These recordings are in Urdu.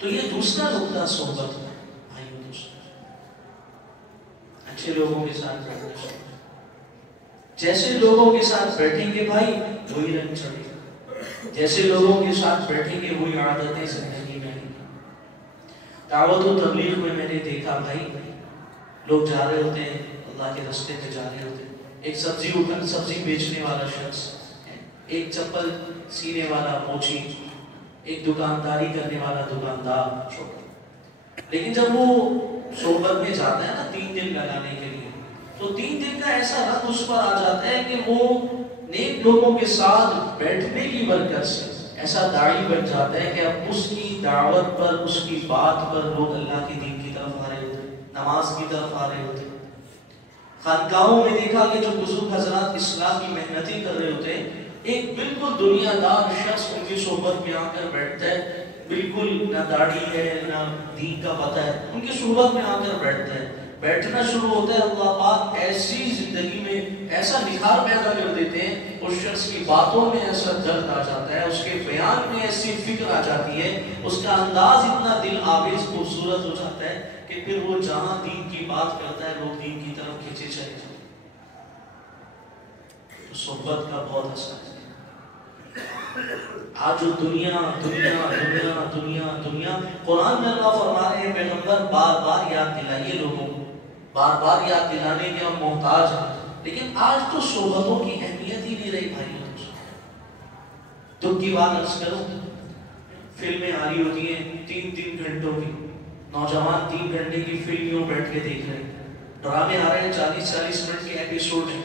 تو یہ دوسرا نقطہ صحبت ہے بھائیوں دوستوں، اچھے لوگوں کے ساتھ بیٹھنا چاہیے. جیسے لوگوں کے ساتھ بیٹھیں گے بھائی وہی رنگ چڑھے گا، جیسے لوگوں کے ساتھ بیٹھیں گے وہی عادتیں زندگی میں آئیں گی. دعوت و تبلیغ میں نے دیکھا بھائی لوگ جا رہے ہوتے ہیں، اللہ کے راستے پہ جا رہے ہوتے ہیں، ایک سبزی بیچنے والا شخص، ایک چپل سینے والا موچی، ایک دکانداری کرنے والا دکاندار چھوٹا. لیکن جب وہ صحبت میں جاتا ہے نا 3 دن لگانے کے لیے، تو 3 دن کا ایسا رنگ اس پر آ جاتا ہے کہ وہ نیک لوگوں کے ساتھ بیٹھنے کی برکت سے ایسا داعی بن جاتا ہے کہ اب اس کی دعوت پر، اس کی بات پر لوگ اللہ کے دین کی طرف آ رہے ہوتے ہیں، نماز کی طرف آ رہے ہوتے ہیں. خانقاہوں میں دیکھا کہ جو بزرگ حضرات اصلاح کی محنتیں کر رہے ہوتے ہیں، ایک بالکل دنیا دار شخص ان کی صحبت میں آ کر بیٹھتا ہے، بالکل نہ داڑھی ہے نہ دین کا پتہ ہے، ان کی صحبت میں آ کر بیٹھتا ہے. بیٹھنا شروع ہوتا ہے، اللہ پاک ایسی زندگی میں ایسا نکھار پیدا کر دیتے ہیں، اس شخص کی باتوں میں ایسا درد آ جاتا ہے، اس کے بیان میں ایسی فکر آ جاتی ہے، اس کا انداز اتنا دل آویز خوبصورت ہو جاتا ہے کہ پھر وہ جہاں دین کی بات کرتا ہے لوگ دین کی طرف کھینچے چلے جاتے ہیں. تو صحبت کا بہت اثر ہے. آج جو دنیا دنیا دنیا دنیا دنیا قرآن میں اللہ فرما رہے ہیں پیغمبر بار بار یاد دلائیے لوگوں کو، بار بار یاد دلانے کے ہم محتاج ہیں، لیکن آج تو صحبتوں کی اہمیت ہی نہیں رہی بھائی. دکھ کی بات عرض کروں، فلمیں آ رہی ہوتی ہیں 3 گھنٹوں کی، نوجوان 3 گھنٹے کی فلم یوں بیٹھ کے دیکھ رہے ہیں، ڈرامے آ رہے ہیں 40 منٹ کے ایپیسوڈ ہیں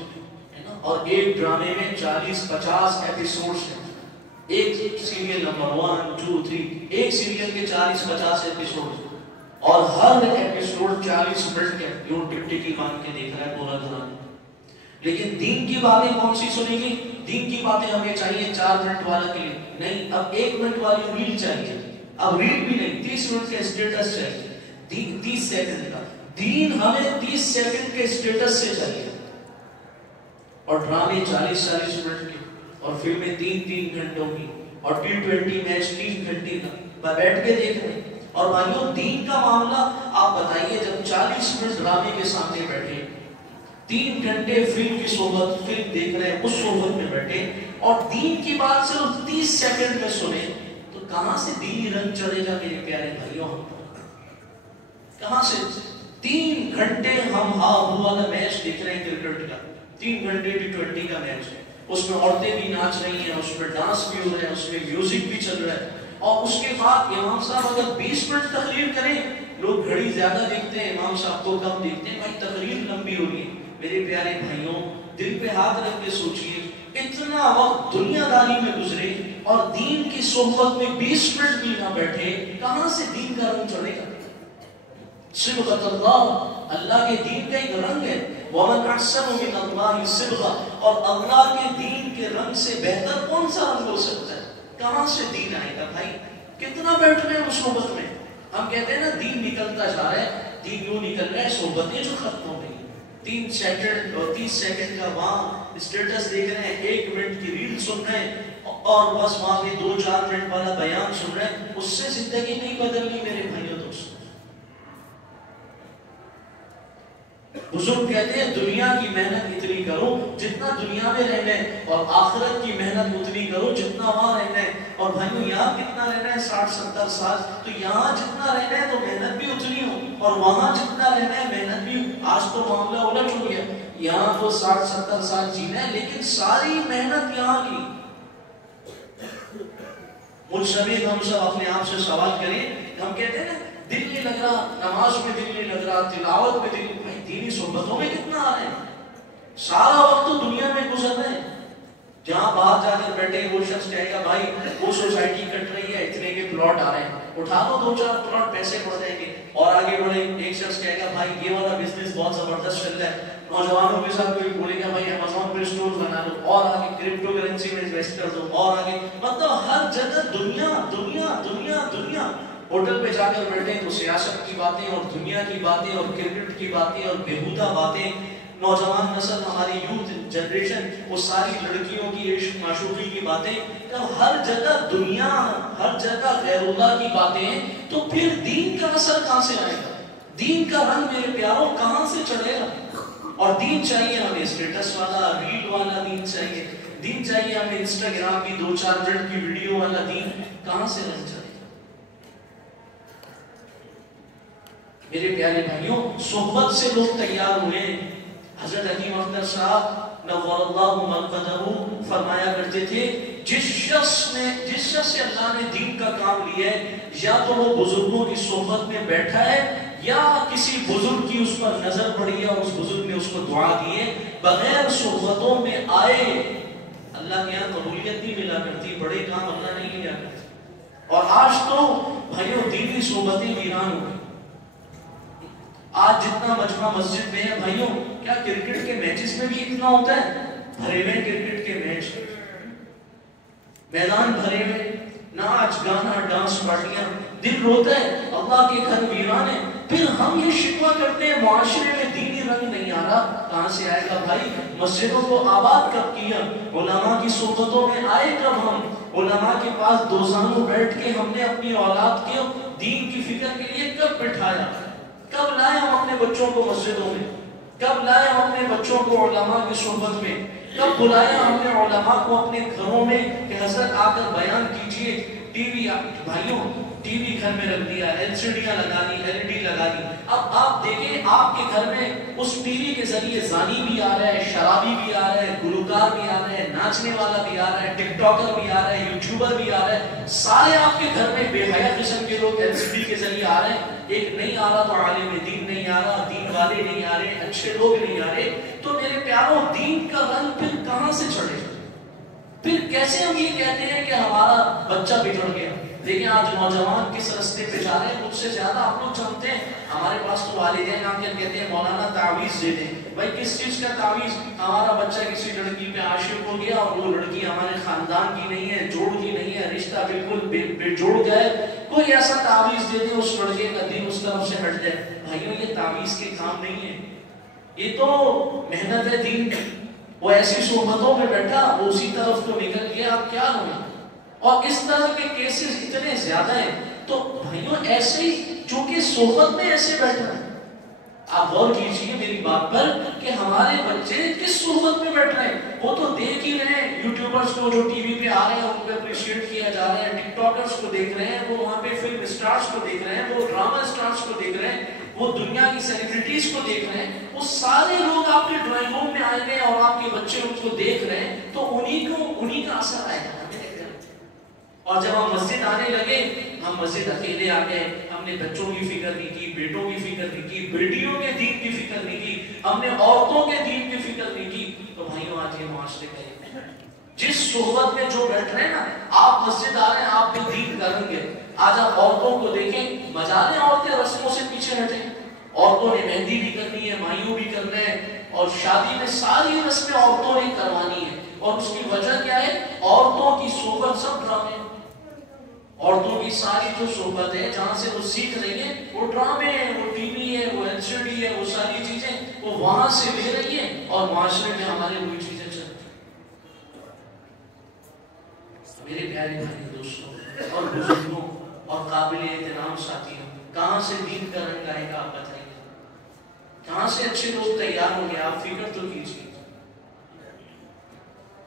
اور ایک ڈرامے میں 40-50 ایپیسوڈز ہیں. ایک سیریل نمبر 1 2 3 ایک سیریل کے 40-50 ایپیسوڈ اور ہر ایپیسوڈ 40 منٹ کے، یوں ٹک ٹکی مان کے دیکھ رہا ہے پورا گھرانا. لیکن دین کی باتیں کون سی سنیں گی؟ دین کی باتیں ہمیں چاہیے 4 منٹ والا کے لیے نہیں، اب 1 منٹ والی ریل چاہیے، اب ریل بھی نہیں 30 منٹ کا اسٹیٹس چاہیے، 30 سیکنڈ کا دین ہمیں 30 سیکنڈ کے اسٹیٹس سے چاہیے. اور ڈرامے 40 منٹ کے اور فلمیں 3 گھنٹوں کی اور T20 میچ 3 گھنٹے کا بیٹھ کے دیکھ رہے ہیں. اور بھائیوں دین کا معاملہ آپ بتائیے، جب 40 منٹ ڈرامے کے سامنے بیٹھے، 3 گھنٹے فلم کی صحبت، فلم دیکھ رہے ہیں، اس صحبت میں بیٹھے اور دین کی بات صرف 30 سیکنڈ میں سنیں، تو کہاں سے دینی رنگ چڑھے گا میرے پیارے بھائیوں؟ کہاں سے؟ 3 گھنٹے ہم ہاں والا میچ دیکھ رہے ہیں کرکٹ کا، 3 گھنٹے T20 کا میچ ہے، اس میں عورتیں بھی ناچ رہی ہیں، اس میں ڈانس بھی ہو رہا ہے، اس میں میوزک بھی چل رہا ہے، اور اس کے بعد امام صاحب اگر 20 منٹ تقریر کریں، لوگ گھڑی زیادہ دیکھتے ہیں، امام صاحب کو کم دیکھتے ہیں، بھائی تقریر لمبی ہو رہی ہے. میرے پیارے بھائیوں دل پہ ہاتھ رکھ کے سوچئے، اتنا وقت دنیا داری میں گزرے اور دین کی صحبت میں 20 منٹ بھی نہ بیٹھے، کہاں سے دین کا رنگ چڑھے گا؟ صبغۃ اللہ، اللہ کے دین کا ایک رنگ ہے، وَمَنْ أَحْسَنُ مِنَ اللَّهِ صِبْغَةً، اور اللہ کے دین کے رنگ سے بہتر کون سا رنگ ہو سکتا ہے؟ کہاں سے دین آئے گا بھائی؟ کتنا بیٹھ رہے ہیں اس صحبت میں؟ ہم کہتے ہیں نا دین نکلتا جا رہا ہے، دین یوں نکل رہا ہے، صحبتیں جو ختم ہو گئی. 3 سیکنڈ اور 30 سیکنڈ کا وہاں اسٹیٹس دیکھ رہے ہیں، 1 منٹ کی ریل سن رہے ہیں اور بس وہاں پہ 2-4 منٹ والا بیان سن رہے ہیں. اس سے زندگی نہیں بدلنی میرے بھائیوں دوستوں. بزرگ کہتے ہیں دنیا کی محنت اتنی کرو جتنا دنیا میں رہنا ہے، اور آخرت کی محنت اتنی کرو جتنا وہاں رہنا ہے. اور بھائیوں یہاں کتنا رہنا ہے؟ 60-70 سال، تو یہاں جتنا رہنا ہے تو محنت بھی اتنی ہو، اور وہاں جتنا رہنا ہے محنت بھی. آج تو معاملہ الٹ ہو گیا، یہاں تو 60-70 سال جینا ہے لیکن ساری محنت یہاں کی. مجھ سمیت ہم سب اپنے آپ سے سوال کریں، ہم کہتے ہیں نا دل نہیں لگ رہا نماز میں، دل نہیں لگ رہا تلاوت میں، دل بھائی دینی صحبتوں میں کتنا آ رہے ہیں؟ سارا وقت تو دنیا میں گزر رہے ہیں. جہاں باہر جا کر بیٹھے وہ شخص کہے گا بھائی وہ سوسائٹی کٹ رہی ہے، اتنے کے پلاٹ آ رہے ہیں، اٹھا دو 2-4 پلاٹ، پیسے پڑ جائیں گے. اور آگے بڑھے، ایک شخص کہے گا بھائی یہ والا بزنس بہت زبردست چل رہا ہے، نوجوانوں کے ساتھ کوئی بولے گا بھائی امازون پہ اسٹور بنا لو، اور آگے کرپٹو کرنسی میں انویسٹ کر دو، اور آگے مطلب ہر جگہ دنیا دنیا دنیا دنیا. ہوٹل پہ جا کر بیٹھے تو سیاست کی باتیں اور دنیا کی باتیں اور کرکٹ کی باتیں اور بےہودہ باتیں. نوجوان نسل، ہماری یوتھ جنریشن، وہ ساری لڑکیوں کی عشق معشوقی کی باتیں، جب ہر جگہ دنیا، ہر جگہ غیر اللہ کی باتیں، تو پھر دین کا اثر کہاں سے آئے گا؟ دین کا رنگ میرے پیاروں کہاں سے چڑھے گا؟ اور دین چاہیے ہمیں اسٹیٹس والا، ریل والا دین چاہیے، دین چاہیے ہمیں انسٹاگرام کی 2-4 منٹ کی ویڈیو والا دین، کہاں سے رنگ چڑھے؟ میرے پیارے بھائیوں، صحبت سے لوگ تیار ہوئے۔ حضرت حکیم اختر صاحب نور اللہ مرقدہ فرمایا کرتے تھے، جس شخص سے اللہ نے دین کا کام لیا ہے، یا تو وہ بزرگوں کی صحبت میں بیٹھا ہے، یا کسی بزرگ کی اس پر نظر پڑی ہے اور اس بزرگ نے اس کو دعا دی ہے، بغیر صحبتوں میں آئے اللہ کے یہاں قبولیت نہیں ملا کرتی، بڑے کام اللہ نہیں لیا کرتے۔ اور آج تو بھائیوں دینی صحبتیں ویران ہو گئی۔ آج جتنا مجمع مسجد میں ہے بھائیوں، کیا کرکٹ کے میچز میں بھی اتنا ہوتا ہے؟ بھرے ہوئے کرکٹ کے میچ، میدان بھرے ہوئے، ناچ گانا ڈانس پارٹیاں، دل روتا ہے، اللہ کے گھر ویران ہے۔ پھر ہم یہ شکوہ کرتے ہیں معاشرے میں دینی رنگ نہیں آ رہا، کہاں سے آئے گا بھائی؟ مسجدوں کو آباد کب کیا؟ علماء کی صحبتوں میں آئے کب ہم؟ علماء کے پاس دوزانوں بیٹھ کے ہم نے اپنی اولاد کے دین کی فکر کے لیے کب بٹھایا؟ کب لائے ہم اپنے بچوں کو مسجدوں میں؟ کب لائے ہم اپنے بچوں کو علماء کی صحبت میں؟ کب بلایا ہم نے علماء کو اپنے گھروں میں کہ حضرت آ کر بیان کیجئے؟ ٹی وی بھائیوں، ٹی وی گھر میں رکھ دیا، ایل سی ڈیاں لگا دی، ایل ای ڈی لگا دی۔ اب آپ دیکھیں آپ کے گھر میں اس ٹی وی کے ذریعے زانی بھی آ رہا ہے، شرابی بھی آ رہا ہے، گلوکار بھی آ رہا ہے، ناچنے والا بھی آ رہا ہے، ٹک ٹاکر بھی آ رہا ہے، یوٹیوبر بھی آ رہا ہے، سارے آپ کے گھر میں بے حیا قسم کے لوگ ایل سی ڈی کے ذریعے آ رہے ہیں۔ ایک نہیں آ رہا تو عالم دین نہیں آ رہا، دین والے نہیں آ رہے، اچھے لوگ نہیں آ رہے۔ تو میرے پیاروں، دین کا رنگ پھر کہاں سے چڑھے؟ پھر کیسے ہم یہ کہتے ہیں کہ ہمارا بچہ بگڑ گیا؟ دیکھیں آج نوجوان کس راستے پہ جا رہے ہیں، مجھ سے زیادہ آپ لوگ جانتے ہیں۔ ہمارے پاس تو والدین آ کے کہتے ہیں مولانا تعویذ دے دیں۔ بھائی کس چیز کا تعویذ؟ ہمارا بچہ کسی لڑکی پہ عاشق ہو گیا اور وہ لڑکی ہمارے خاندان کی نہیں ہے، جوڑ کی نہیں ہے، رشتہ بالکل بے جوڑ گئے، کوئی ایسا تعویذ دے دیں اس لڑکے کا دین اس طرف سے ہٹ جائے۔ بھائیوں یہ تعویذ کے کام نہیں ہے، یہ تو محنت ہے دین کی۔ وہ ایسی صحبتوں میں بیٹھا، وہ اسی طرف تو نکل گیا، اب کیا ہوگا؟ اور اس طرح کے کیسز اتنے زیادہ ہیں۔ تو بھائیوں ایسے ہی چونکہ صحبت میں ایسے بیٹھنا ہے، آپ غور کیجئے میری بات پر کہ ہمارے بچے کس صحبت میں بیٹھ رہے ہیں۔ وہ تو دیکھ ہی رہے ہیں یوٹیوبرز کو جو ٹی وی پہ آ رہے ہیں، ان کو اپریشیٹ کیا جا رہا ہے، ٹک ٹاکرز کو دیکھ رہے ہیں، وہ وہاں پہ فلم اسٹارز کو دیکھ رہے ہیں، وہ ڈرامہ اسٹارز کو دیکھ رہے ہیں، وہ دنیا کی سیلیبریٹیز کو دیکھ رہے ہیں۔ وہ سارے لوگ آپ کے ڈرائنگ روم میں آئے گئے اور آپ کے بچے ان کو دیکھ رہے ہیں، تو انہی کا اثر آئے گا۔ اور جب ہم مسجد آنے لگے، ہم مسجد اکیلے آ گئے، ہم نے بچوں کی فکر نہیں کی، بیٹوں کی فکر نہیں کی، بیٹیوں کے دین کی فکر نہیں کی، ہم نے عورتوں کے دین کی فکر نہیں کی۔ تو بھائیوں آج یہ معاشرے کا جس صحبت میں جو بیٹھ رہے ہیں نا، آپ مسجد آ رہے ہیں، آپ بھی دین کریں گے۔ آج آپ عورتوں کو دیکھیں، مجالے عورتیں رسموں سے پیچھے ہٹیں، عورتوں نے مہندی بھی کرنی ہے، مائیوں بھی کرنا ہے، اور شادی میں ساری رسمیں عورتوں نے کروانی ہے۔ اور اس کی وجہ کیا ہے؟ عورتوں کی صحبت سب ڈرامے، عورتوں کی ساری جو صحبت ہے جہاں سے وہ سیکھ رہی ہیں، وہ ڈرامے ہیں، وہ ٹی وی ہے، وہ ایل سی ڈی ہے، وہ ساری چیزیں وہ وہاں سے لے رہی ہیں، اور معاشرے میں ہمارے وہی چیزیں چلتی ہیں۔ میرے پیارے بھائی دوستوں اور بزرگوں اور قابل احترام ساتھیوں، کہاں سے دین کا رنگ آئے گا آپ بتائیے؟ کہاں سے اچھے لوگ تیار ہوں گے؟ آپ فکر تو کیجیے۔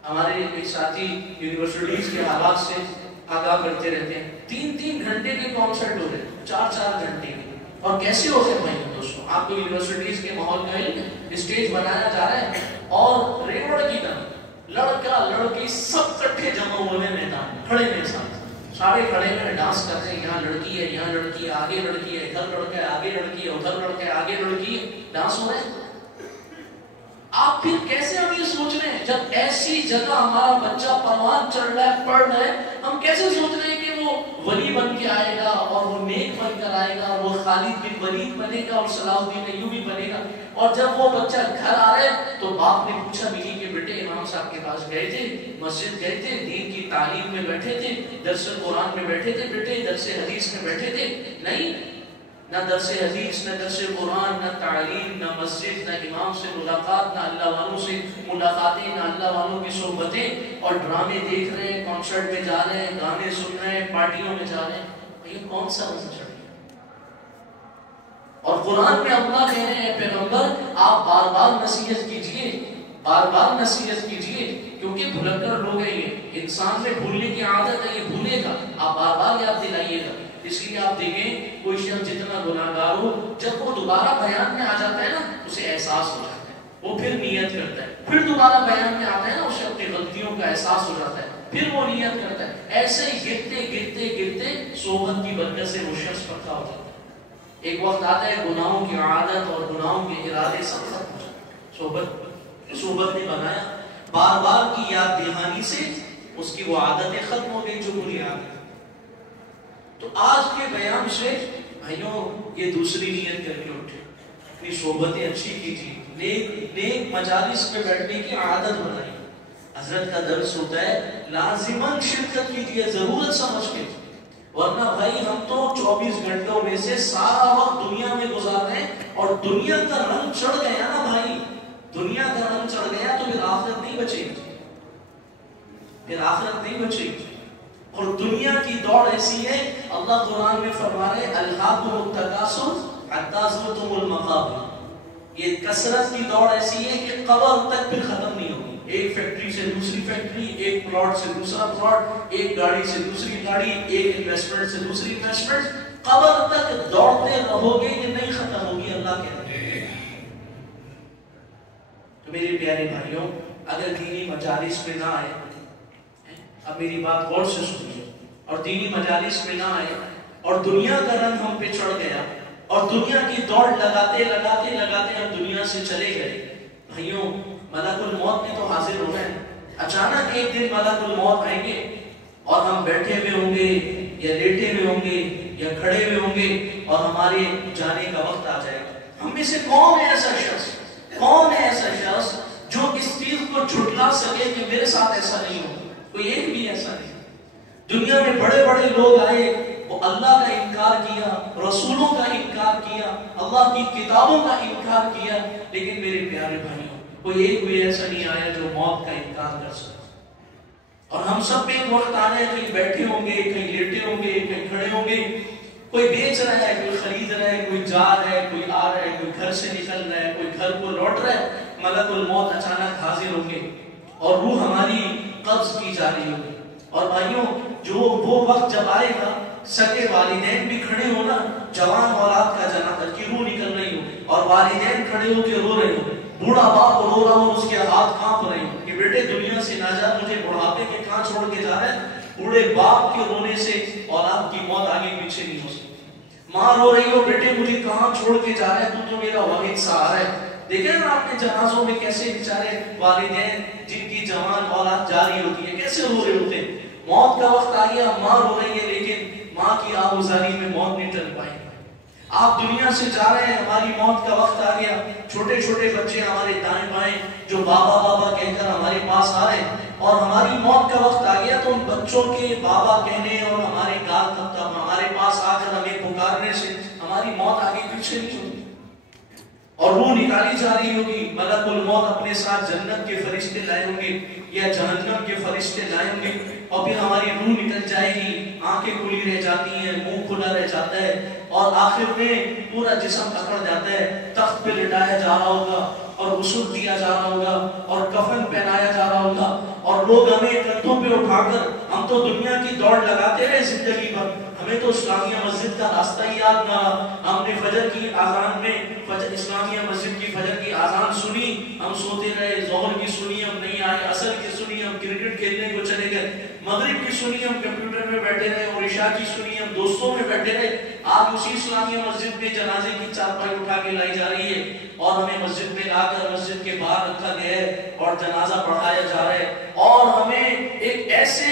ہمارے ایک ساتھی یونیورسٹیز کے حالات سے آگاہ کرتے رہتے ہیں، 3 گھنٹے کے کانسرٹ ہو رہے ہیں، 4 گھنٹے کے، اور کیسے ہوتے ہیں بھائی دوستوں؟ آپ کو یونیورسٹیز کے ماحول کا علم ہے، اسٹیج بنایا جا رہا ہے اور ریوڑ کی طرح لڑکا لڑکی سب کٹھے جمع ہوئے میدان کھڑے میں، سارے کھڑے میں ڈانس کر رہے ہیں، یہاں لڑکی ہے، یہاں لڑکی ہے، آگے لڑکی ہے، ادھر لڑکا ہے، آگے لڑکی ہے، ادھر لڑکا ہے، آگے لڑکی ہے، ڈانس ہو رہے ہیں۔ آپ پھر کیسے ہم یہ سوچ رہے ہیں جب ایسی جگہ ہمارا بچہ پروان چڑھ رہا ہے، پڑھ رہا ہے، ہم کیسے سوچ رہے ہیں کہ وہ ولی بن کے آئے گا اور وہ نیک بن کر آئے گا، وہ خالد بن ولید بنے گا اور صلاح الدین ایوبی بنے گا؟ اور جب وہ بچہ گھر آ رہا ہے تو باپ نے پوچھا بھی کہ بیٹے امام صاحب کے پاس گئے تھے، مسجد گئے تھے، دین کی تعلیم میں بیٹھے تھے، درس قرآن میں بیٹھے تھے، بیٹے درس حدیث میں بیٹھے تھے؟ نہیں نہ درس حدیث، نہ درس قرآن، نہ تعلیم، نہ مسجد، نہ امام سے ملاقات، نہ اللہ والوں سے ملاقاتیں، نہ اللہ والوں کی صحبتیں، اور ڈرامے دیکھ رہے ہیں، کانسرٹ میں جا رہے ہیں، گانے سن رہے ہیں، پارٹیوں میں جا رہے ہیں، یہ کون سا مزہ چڑھ گیا؟ اور قرآن میں اللہ کہہ رہے ہیں پیغمبر آپ بار بار نصیحت کیجئے، بار بار نصیحت کیجئے، کیونکہ بھلکڑ لوگ ہیں، یہ انسان میں بھولنے کی عادت ہے، یہ بھولے گا، آپ بار بار یاد دلائیے گا۔ اس لیے آپ دیکھیں کوئی شخص جتنا گناہگار ہو، جب وہ دوبارہ بیان میں آ جاتا ہے نا، اسے احساس ہو جاتا ہے، وہ پھر نیت کرتا ہے، پھر دوبارہ بیان میں آتا ہے نا، اسے اپنی غلطیوں کا احساس ہو جاتا ہے، پھر وہ نیت کرتا ہے، ایسے ہی گرتے گرتے گرتے صحبت کی برکت سے وہ شخص پکا ہو جاتا ہے۔ ایک وقت آتا ہے گناہوں کی عادت اور گناہوں کے ارادے سب ختم ہو جاتے ہیں۔ صحبت نے بنایا، بار بار کی یاد دہانی سے اس کی وہ عادتیں ختم ہو گئی جو بری عادت۔ تو آج کے بیان سے بھائیوں یہ دوسری نیت کر کے اٹھے، اپنی صحبتیں اچھی کیجیے، نیک مجالس پہ بیٹھنے کی عادت بنائیے۔ حضرت کا درس ہوتا ہے لازماً شرکت کیجیے، ضرورت سمجھ کے، ورنہ بھائی ہم تو 24 گھنٹوں میں سے سارا وقت دنیا میں گزار رہے ہیں، اور دنیا کا رنگ چڑھ گیا نا بھائی، دنیا کا رنگ چڑھ گیا تو پھر آخرت نہیں بچے گی، پھر آخرت نہیں بچے گی۔ اور دنیا کی دوڑ ایسی ہے، اللہ قرآن میں فرما رہے الہاکم التکاثر حتی زرتم المقابر، یہ کثرت کی دوڑ ایسی ہے کہ قبر تک پھر ختم نہیں ہوگی، ایک فیکٹری سے دوسری فیکٹری، ایک پلاٹ سے دوسرا پلاٹ، ایک گاڑی سے دوسری گاڑی، ایک انویسٹمنٹ سے دوسری انویسٹمنٹ، قبر تک دوڑتے رہو گے، یہ نہیں ختم ہوگی، اللہ کہتے ہیں۔ تو میرے پیارے بھائیوں، اگر دینی مجالس میں نہ آئے، اب میری بات غور سے سنیے، اور دینی مجالس میں نہ آئے اور دنیا کا رنگ ہم پہ چڑھ گیا اور دنیا کی دوڑ لگاتے لگاتے لگاتے ہم دنیا سے چلے گئے، بھائیوں ملک الموت نے تو حاضر ہونا ہے، اچانک ایک دن ملک الموت آئیں گے اور ہم بیٹھے ہوئے ہوں گے یا لیٹے ہوئے ہوں گے یا کھڑے ہوئے ہوں گے اور ہمارے جانے کا وقت آ جائے گا۔ ہم میں سے کون ہے ایسا شخص، کون ہے ایسا شخص جو اس چیز کو جھٹلا سکے کہ میرے ساتھ ایسا نہیں ہو؟ کوئی ایک بھی ایسا نہیں۔ دنیا میں بڑے بڑے لوگ آئے، وہ اللہ کا انکار کیا، رسولوں کا انکار کیا، اللہ کی کتابوں کا انکار کیا، لیکن میرے پیارے بھائیوں کوئی ایک بھی ایسا نہیں آیا جو موت کا انکار کر سکے۔ اور ہم سب پہ ایک وقت آنا ہے، کہیں بیٹھے ہوں گے، کہیں لیٹے ہوں گے، کہیں کھڑے ہوں گے، کوئی بیچ رہا ہے، کوئی خرید رہا ہے، کوئی جا رہا ہے، کوئی آ رہا ہے، کوئی گھر سے نکل رہا ہے، کوئی گھر کو لوٹ رہا ہے، ملک الموت اچانک حاضر ہوں گے اور روح ہماری قبض کی جا رہی ہوگی۔ اور بھائیوں جو وہ وقت جب آئے گا، سگے والدین بھی کھڑے ہونا، جوان اولاد کا جنازہ کی روح نکل رہی ہو اور والدین کھڑے ہو کے رو رہے ہو، بوڑھا باپ رو رہا ہو، اس کے ہاتھ کانپ رہے ہو کہ بیٹے دنیا سے نہ جا، مجھے بڑھاپے میں کہاں چھوڑ کے جا رہا ہے۔ بوڑھے باپ کے رونے سے اولاد کی موت آگے پیچھے نہیں ہو سکتی۔ ماں رو رہی ہو، بیٹے مجھے کہاں چھوڑ کے جا رہا ہے، تو میرا واحد سہارا ہے۔ دیکھیں نا آپ نے جنازوں میں کیسے بیچارے والدین جن کی جوان اولاد جاری ہوتی ہے کیسے رو رہے ہوتے ہیں۔ موت کا وقت آ گیا، ماں رو رہی ہے، لیکن ماں کی آہوزاری میں موت نہیں ٹل پائی۔ آپ دنیا سے جا رہے ہیں، ہماری موت کا وقت آ گیا، چھوٹے چھوٹے بچے ہمارے دائیں بائیں جو بابا بابا کہہ کر ہمارے پاس آ رہے ہیں، اور ہماری موت کا وقت آ گیا تو ان بچوں کے بابا کہنے اور ہمارے گال تب ہمارے پاس آ کر ہمیں پکارنے سے ہماری موت آگے پیچھے نہیں ہوتی، اور روح نکالی جا رہی ہوگی۔ ملک الموت اپنے ساتھ جنت کے فرشتے لائے ہوں گے یا جہنم کے فرشتے لائے ہوں گے، اور پھر ہماری روح نکل جائے گی، آنکھیں کھلی رہ جاتی ہیں، منہ کھلا رہ جاتا ہے، اور آخر میں پورا جسم اکڑ جاتا ہے، تخت پہ لٹایا جا رہا ہوگا اور غسل دیا جا رہا ہوگا اور کفن پہنایا جا رہا ہوگا، اور لوگ ہمیں کندھوں پہ اٹھا کر، ہم تو دنیا کی دوڑ لگاتے رہے زندگی بھر، ہمیں تو اسلامیہ مسجد کا راستہ ہی یاد نہ رہا، ہم نے فجر کی اذان میں اسلامیہ مسجد کی فجر کی اذان سنی، ہم سوتے رہے، ظہر کی سنی ہم نہیں آئے، عصر کی سنی ہم کرکٹ کھیلنے کو چلے گئے، مغرب کی سنی ہم کمپیوٹر میں بیٹھے رہے، اور عشاء کی سنی ہم دوستوں میں بیٹھے رہے۔ آج اسی اسلامیہ مسجد میں جنازے کی چارپائی اٹھا کے لائی جا رہی ہے اور ہمیں مسجد میں لا کر مسجد کے باہر رکھا گیا ہے اور جنازہ پڑھایا جا رہا ہے، اور ہمیں ایک ایسے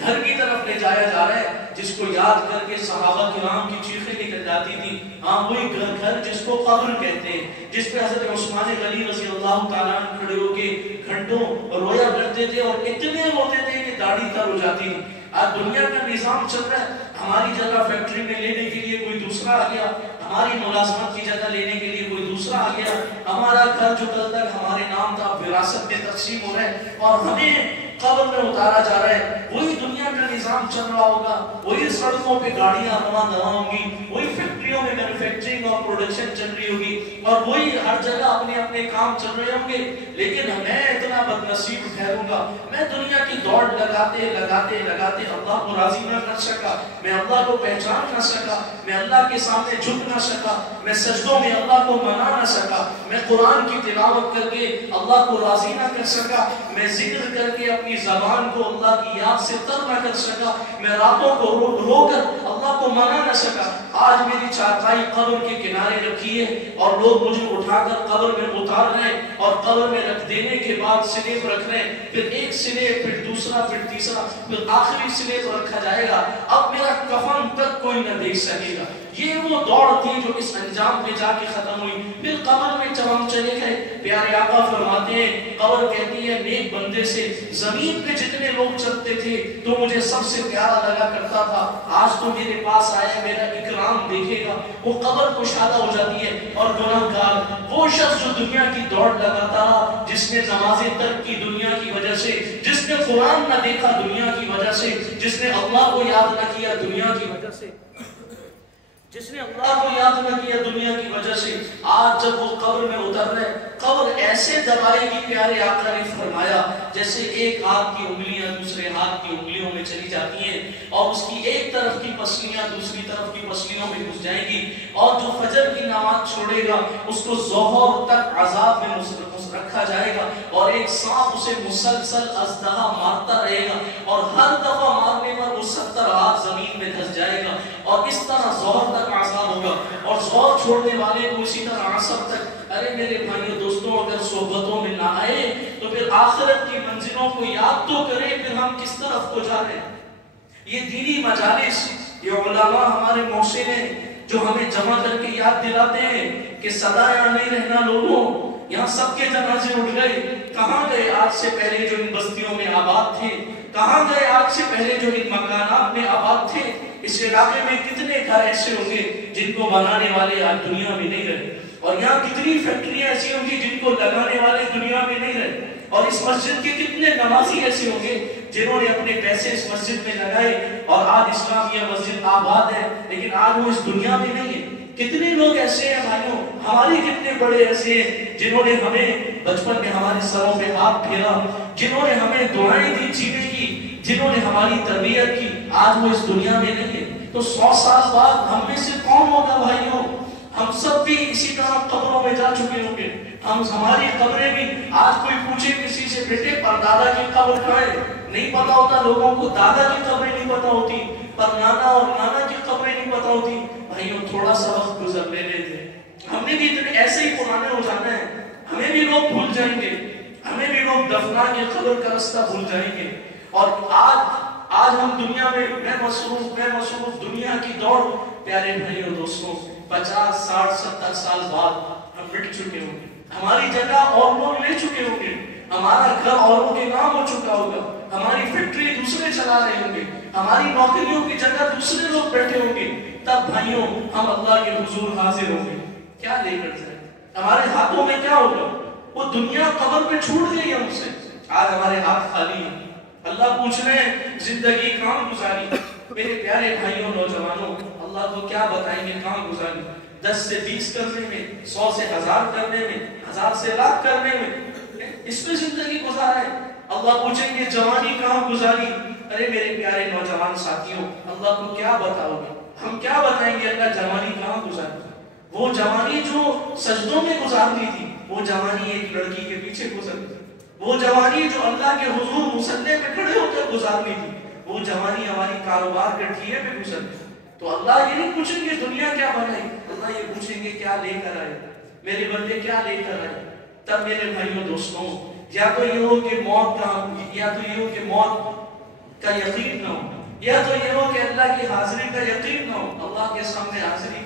گھر کی طرف لے جایا جا رہا ہے جس کو یاد کر کے صحابہ کرام کی چیخیں نکل جاتی تھی۔ ہاں وہی گھر جس کو قبر کہتے ہیں، جس پہ حضرت عثمان غنی رضی اللہ تعالیٰ عنہ کھڑے ہو کے گھنٹوں رویا کرتے تھے اور اتنے روتے تھے کہ داڑھی تر ہو جاتی تھی۔ آج دنیا کا نظام چل رہا ہے، ہماری جگہ فیکٹری میں لینے کے لیے کوئی دوسرا آ گیا، ہماری ملازمت کی جگہ لینے کے لیے کوئی دوسرا آ گیا، ہمارا گھر جو کل تک ہمارے نام تھا وراثت میں تقسیم ہو رہا ہے اور ہمیں قبر میں اتارا جا رہا ہے۔ وہی دنیا کا نظام چل رہا ہوگا، وہی سڑکوں پہ گاڑیاں رواں دواں ہوں گی، وہی فیکٹریوں میں مینوفیکچرنگ اور پروڈکشن چل رہی ہوگی، اور وہی ہر جگہ اپنے اپنے کام چل رہے ہوں گے۔ لیکن میں اتنا بد نصیب ٹھہروں گا، میں دنیا کی دوڑ لگاتے لگاتے لگاتے اللہ کو راضی نہ کر سکا، میں اللہ کو پہچان نہ سکا، میں اللہ کے سامنے جھک نہ سکا، میں سجدوں میں اللہ کو منا نہ سکا، میں قرآن کی تلاوت کر کے اللہ کو راضی نہ کر سکا، میں ذکر کر کے اپنی زبان کو اللہ کی یاد سے تر نہ کر سکا، میں راتوں کو رو کر اللہ کو منا نہ سکا۔ آج میری چارپائی قبر کے کنارے رکھی ہے اور لوگ مجھے اٹھا کر قبر میں اتار رہے ہیں اور قبر میں رکھ دینے کے بعد سلیب رکھ رہے ہیں، پھر ایک سلیب، پھر دوسرا، پھر تیسرا، پھر آخری سلیب رکھا جائے گا۔ اب میرا کفن تک کوئی نہ دیکھ سکے گا۔ یہ وہ دوڑ تھی جو اس انجام پہ جا کے ختم ہوئی۔ پھر قبر میں جب ہم چلے گئے، پیارے آقا فرماتے ہیں، قبر کہتی ہے نیک بندے سے زمین پہ جتنے لوگ چلتے تھے تو مجھے سب سے پیارا لگا کرتا تھا، آج تو میرے پاس آیا میرا اکرام دیکھے گا۔ وہ قبر کشادہ ہو جاتی ہے اور گناہگار وہ شخص جو دنیا کی دوڑ لگاتا رہا، جس نے نمازیں ترک کی دنیا کی وجہ سے، جس نے قرآن نہ دیکھا دنیا کی وجہ سے، جس نے اللہ کو یاد نہ کیا دنیا کی وجہ سے، جس نے اللہ کو یاد نہ کیا دنیا کی وجہ سے، آج جب وہ قبر میں اتر رہے، قبر ایسے دبائے گی، پیارے آقا نے فرمایا جیسے ایک ہاتھ کی انگلیاں دوسرے ہاتھ کی انگلیوں میں چلی جاتی ہیں اور اس کی ایک طرف کی پسلیاں دوسری طرف کی پسلیوں میں گھس جائیں گی، اور جو فجر کی نماز چھوڑے گا اس کو ظہر تک عذاب میں رکھا جائے گا، اور ایک سانپ اسے مسلسل ازدہا مارتا رہے گا، اور ہر دفعہ مارنے پر وہ 70 ہاتھ زمین میں دھس جائے گا، اور اس طرح ظہر تک عذاب ہوگا، اور ظہر چھوڑنے والے کو اسی طرح عصر تک۔ ارے میرے بھائیوں دوستوں، اگر صحبتوں میں نہ آئے تو پھر آخرت کی منزلوں کو یاد تو کریں، پھر ہم کس طرف کو جا رہے ہیں؟ یہ دینی مجالس، یہ علماء ہمارے محسن ہیں جو ہمیں جمع کر کے یاد دلاتے ہیں کہ سدا یہاں نہیں رہنا لوگوں، یہاں سب کے جنازے اٹھ گئے، کہاں گئے آج سے پہلے جو ان بستیوں میں آباد تھے، کہاں گئے آج سے پہلے جو ان مکانات میں آباد تھے؟ اس علاقے میں کتنے گھر ایسے ہوں گے جن کو بنانے والے آج دنیا میں نہیں رہے، اور یہاں کتنی فیکٹریاں ایسی ہوں گی جن کو لگانے والے دنیا میں نہیں رہے، اور اس مسجد کے کتنے نمازی ایسے ہوں گے جنہوں نے اپنے پیسے اس مسجد میں لگائے، اور آج اسلامیہ مسجد آباد ہے لیکن آج وہ اس دنیا میں نہیں ہے۔ کتنے لوگ ایسے ہیں بھائیوں، ہماری کتنے بڑے ایسے ہیں جنہوں نے ہمیں بچپن میں ہمارے سروں پہ ہاتھ پھیرا، جنہوں نے ہمیں دعائیں دی جینے کی، جنہوں نے ہماری تربیت کی، آج وہ اس دنیا میں نہیں ہے۔ تو 100 سال بعد ہم میں سے کون ہوگا بھائیوں؟ ہم سب بھی اسی طرح قبروں میں جا چکے ہوں گے، ہماری قبریں بھی، آج کوئی پوچھے کسی سے بیٹے پر دادا کی قبر کہاں ہے، نہیں پتا ہوتا لوگوں کو، دادا کی قبریں نہیں پتا ہوتی، پر نانا اور نانا کی قبریں نہیں پتا ہوتی۔ بھائیوں تھوڑا سا وقت گزر لینے دیں، ہم نے بھی اتنے ایسے ہی پرانے ہو جانا ہے، ہمیں بھی لوگ بھول جائیں گے، ہمیں بھی لوگ دفنا کے قبر کا رستہ بھول جائیں گے، اور آج ہم دنیا میں میں مصروف دنیا کی دوڑ، پیارے بھائیوں دوستوں 50 60 70 سال بعد ہم مٹ چکے ہوں گے، ہماری جگہ اور لوگ لے چکے ہوں گے، ہمارا گھر اوروں کے نام ہو چکا ہوگا، ہماری فیکٹری دوسرے چلا رہے ہوں گے، ہماری نوکریوں کی جگہ دوسرے لوگ بیٹھے ہوں گے، تب بھائیوں ہم اللہ کے حضور حاضر ہوں گے، کیا لے کر جائیں؟ ہمارے ہاتھوں میں کیا ہوگا؟ وہ دنیا قبر پہ چھوٹ گئی ہم سے، آج ہمارے ہاتھ خالی ہیں، اللہ پوچھ رہے ہیں زندگی کہاں گزاری؟ میرے پیارے بھائیوں نوجوانوں، اللہ کو کیا بتائیں گے کہاں گزاری؟ 10 سے 20 کرنے میں، 100 سے 1000 کرنے میں، 1000 سے لاکھ کرنے میں، اس میں زندگی گزارا ہے۔ اللہ پوچھیں گے جوانی کہاں گزاری؟ ارے میرے پیارے نوجوان ساتھیوں، اللہ کو کیا بتاؤ گے؟ ہم کیا بتائیں گے اللہ جوانی کہاں گزاری؟ وہ جوانی جو سجدوں میں گزارنی تھی، وہ جوانی ایک لڑکی کے پیچھے گزرتی، وہ جوانی جو اللہ کے حضور مصلی پہ کھڑے ہو کر گزارنی تھی، وہ جوانی ہماری کاروبار کے ٹھیے پہ گزرتی۔ تو اللہ یہ نہیں پوچھیں گے دنیا کیا بنائی، اللہ یہ پوچھیں گے کیا لے کر آئے میرے بندے، کیا لے کر آئے؟ تب میرے بھائیوں دوستوں، یا تو یہ ہو کہ موت کا یقین نہ ہو، یا تو یہ ہو کہ اللہ کی حاضری کا یقین نہ ہو، اللہ کے سامنے حاضری۔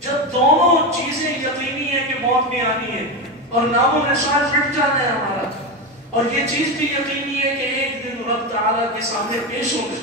جب دونوں چیزیں یقینی ہے کہ موت میں آنی ہے اور نام و نشان مٹ جانا ہے ہمارا، اور یہ چیز بھی یقینی ہے کہ ایک دن رب تعالیٰ کے سامنے پیش ہوں گے،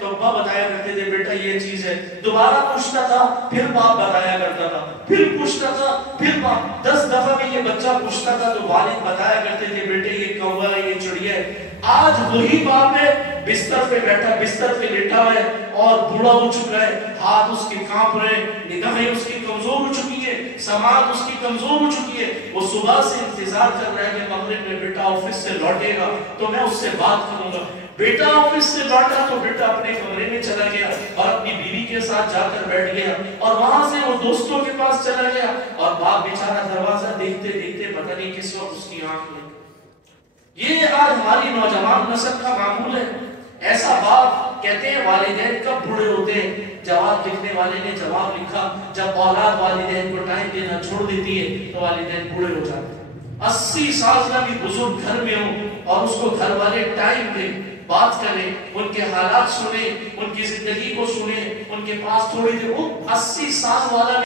تو ابا بتایا کرتے تھے بیٹا یہ چیز ہے، دوبارہ پوچھتا تھا پھر باپ بتایا کرتا تھا، پھر پوچھتا تھا پھر باپ، 10 دفعہ میں یہ بچہ پوچھتا تھا تو والد بتایا کرتے تھے بیٹے یہ کوا ہے یہ چڑیا ہے۔ آج وہی باپ ہے بستر پہ بیٹھا، بستر پہ لیٹا ہے اور بوڑھا ہو چکا ہے، ہاتھ اس کے کانپ رہے، نگاہیں اس کی کمزور ہو چکی ہے، سماعت اس کی کمزور ہو چکی ہے۔ وہ صبح سے انتظار کر رہا ہے کہ مغرب میں بیٹا آفس سے لوٹے گا تو میں اس سے بات کروں گا۔ بیٹا آفس سے لوٹا تو بیٹا اپنے کمرے میں چلا گیا اور اپنی بیوی کے ساتھ جا کر بیٹھ گیا اور وہاں سے وہ دوستوں کے پاس چلا گیا اور باپ بیچارہ دروازہ دیکھتے دیکھتے پتہ نہیں کس وقت اس کی آنکھ میں۔ یہ آج ہماری نوجوان نسل کا معمول ہے۔ ایسا باپ کہتے ہیں والدین کب بوڑھے ہوتے ہیں؟ جواب لکھنے والے نے جواب لکھا جب اولاد والدین کو ٹائم دینا چھوڑ دیتی ہے تو والدین بوڑھے ہو جاتے ہیں۔ 80 سال کا بھی بزرگ گھر میں ہو اور اس کو گھر والے ٹائم دیں، بات کریں، ان کے حالات سنیں، ان کی زندگی کو سنیں، ان کے پاس تھوڑی دیر، وہ 80 سال والا